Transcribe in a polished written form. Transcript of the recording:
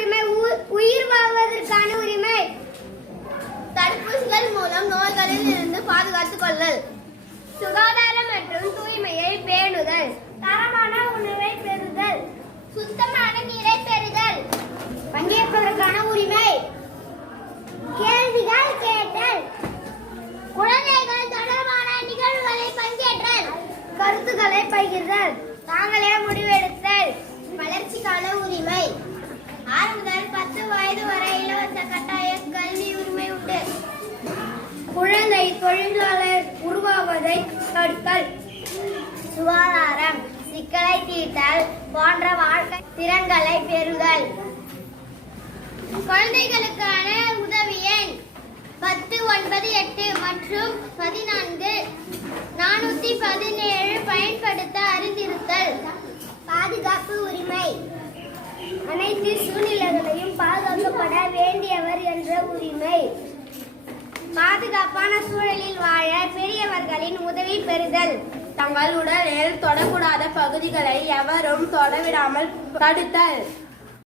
உரிமை உயிர் வாழ்வதற்கான உரிமை. தடுப்பூசிகள் மூலம் நோய்களில் இருந்து பாதுகாத்துக் கொள்ளல். சுகாதாரம் மற்றும் தூய்மையை பேணுதல். தரமான உணவை பெறுதல். சுத்தமான நீரை பெறுதல். பங்கேற்பதற்கான உரிமை. கேள்விகள் கேட்டல். குழந்தைகள் தொடர்பான நிகழ்வுகளில் பங்கேற்றல். கருத்துக்களை பகிர்தல். தாங்களே முடிவெடுத்தல். வளர்ச்சிக்கான உரிமை. 6 முதல் 10 வயது வரை இலவச கட்டாய கல்வி உரிமை உண்டு. குழந்தை தொழிலாளர் உருவாவதை தடுத்தல். சுகாதாரம், சிக்கலை தீர்த்தல் போன்ற வாழ்க்கை திறன்களை பெறுதல். குழந்தைகளுக்கான உதவி எண் 1098 மற்றும் 14,417 பயன்படுத்த அறிந்திருத்தல். பாதுகாப்பு உரிமை. அனைத்து சூழ்நிலைகளையும் பாதுகாக்கப்பட வேண்டியவர் என்ற உரிமை. பாதுகாப்பான சூழலில் வாழ பெரியவர்களின் உதவி பெறுதல். தங்கள் உடலில் தொடக்கூடாத பகுதிகளை எவரும் தொடவிடாமல் தடுத்தல்.